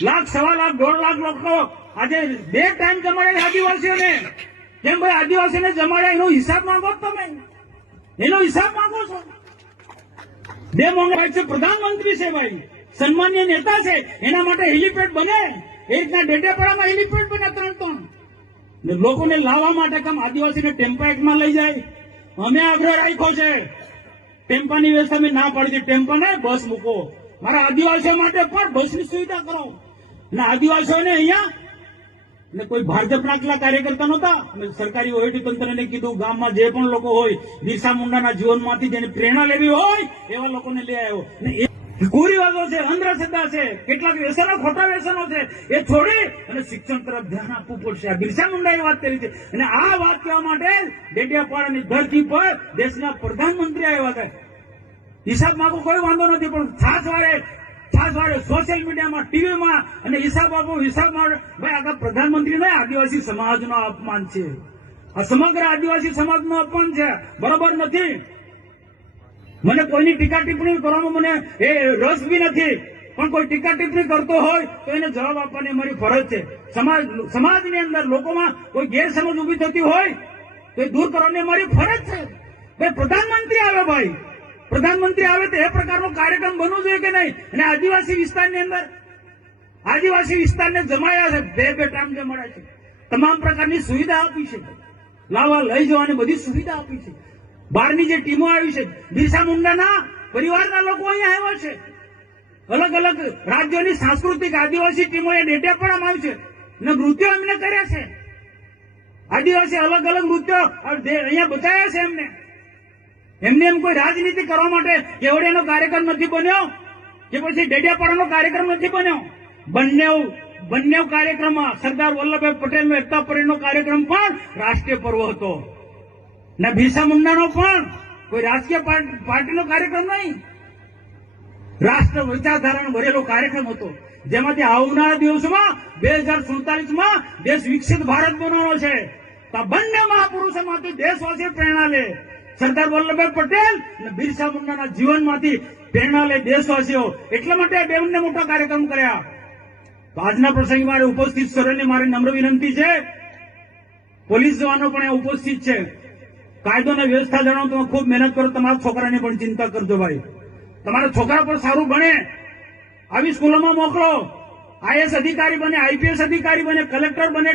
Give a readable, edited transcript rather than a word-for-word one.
લાખ, 1.25 લાખ, 1.5 લાખ લોકો આજે 2 ટાઈમ જમાડે આદિવાસીઓને. કેમ ભાઈ આદિવાસીને જમાડ્યા એનો હિસાબ માંગો તમે? એનો હિસાબ માંગો છો? 2 મોંઘા છે, પ્રધાનમંત્રી છે ભાઈ, સન્માનીય નેતા છે, એના માટે હેલિપેડ બને. એ રીતના ડેડિયાપાડામાં હેલિપેડ બને 3 લોકોને લાવવા માટે કામ આદિવાસીને ટેમ્પા એક્ટમાં લઈ જાય. અમે આગ્રહ રાખ્યો છે ટેમ્પાની વ્યવસ્થા અમે ના પાડી છે. ટેમ્પા ને બસ મૂકો, મારા આદિવાસીઓ માટે પણ બસની સુવિધા કરો. અને આદિવાસીઓને અહીંયા ને કોઈ ભાજપના કેટલા કાર્યકર્તા નહોતા, સરકારી વહીવટી તંત્રને કીધું ગામમાં જે પણ લોકો હોય બિરસા મુંડાના જીવનમાંથી જેને પ્રેરણા લેવી હોય એવા લોકોને લઈ આવ્યો. કુરિવાજો છે, અંધશ્રદ્ધા છે, કેટલાક વ્યસનો, ખોટા વ્યસનો છે, એ છોડી અને શિક્ષણ તરફ ધ્યાન આપવું પડશે. આ બિરસા મુંડાએ વાત કરી છે અને આ વાત કહેવા માટે ડેડિયાપાડાની ધરતી પર દેશના પ્રધાનમંત્રી આવ્યા હતા. હિસાબ માંગો કોઈ વાંધો નથી, પણ છાસ વારે સોશિયલ મીડિયામાં, ટીવીમાં અને હિસાબ આપો, હિસાબ માંગો. ભાઈ આગળ પ્રધાનમંત્રી નહીં, આદિવાસી સમાજનો અપમાન છે. આ સમગ્ર આદિવાસી સમાજનું અપમાન છે, બરોબર નથી. મને કોઈની ટીકા ટિપ્પણી કરવામાં મને એ રસ બી નથી, પણ કોઈ ટીકા ટિપ્પણી કરતો હોય તો એને જવાબ આપવાની અમારી ફરજ છે. સમાજની અંદર લોકોમાં કોઈ ગેરસમજ ઉભી થતી હોય તો એ દૂર કરવાની અમારી ફરજ છે. ભાઈ પ્રધાનમંત્રી આવે, ભાઈ પ્રધાનમંત્રી આવે તો એ પ્રકારનો કાર્યક્રમ બનવો જોઈએ કે નહીં? અને આદિવાસી વિસ્તારની અંદર આદિવાસી વિસ્તારને જમાયા છે, 2 ટાઈમ જમાડ્યા છે, તમામ પ્રકારની સુવિધા આપી છે, લાવવા લઈ જવાની બધી સુવિધા આપી છે. બહારની જે ટીમો આવી છે, બિરસા મુંડાના પરિવારના લોકો અહીંયા આવ્યા છે. અલગ અલગ રાજ્યોની સાંસ્કૃતિક આદિવાસી ટીમો એ ડેડિયાપાડામાં આવી છે અને નૃત્યો એમને કર્યા છે. આદિવાસી અલગ અલગ નૃત્યો અહીંયા બતાવ્યા છે એમને. એમને એમ કોઈ રાજનીતિ કરવા માટે કેવડિયાનો કાર્યક્રમ નથી બન્યો કે પછી ડેડિયાપાડાનો કાર્યક્રમ નથી બન્યો. બંને કાર્યક્રમમાં સરદાર વલ્લભભાઈ પટેલનો એકતા પરેડનો કાર્યક્રમ પણ રાષ્ટ્રીય પર્વ હતો ને બિરસા મુંડાનો પણ કોઈ રાજકીય પાર્ટીનો કાર્યક્રમ નહીં, રાષ્ટ્ર વિચારધારાનો ભરેલો કાર્યક્રમ હતો. જેમાંથી આવનારા દિવસોમાં 2047માં દેશ વિકસિત ભારત બનવાનો છે. તો બંને મહાપુરુષોમાંથી દેશવાસીઓ પ્રેરણા લે. સરદાર વલ્લભભાઈ પટેલ અને બિરસા મુંડાના જીવનમાંથી પ્રેરણા લે દેશવાસીઓ. એટલા માટે આ બંને મોટા કાર્યક્રમ કર્યા. તો આજના પ્રસંગે મારે ઉપસ્થિત સર્વેને મારી નમ્ર વિનંતી છે, પોલીસ જવાનો પણ ઉપસ્થિત છે, કાયદો અને વ્યવસ્થા જણાવો. તમે ખૂબ મહેનત કરો, તમારા છોકરાને પણ ચિંતા કરજો ભાઈ. તમારા છોકરા પણ સારું ભણે, આવી સ્કૂલોમાં મોકલો, આઈએસ અધિકારી બને, આઈપીએસ અધિકારી બને, કલેક્ટર બને.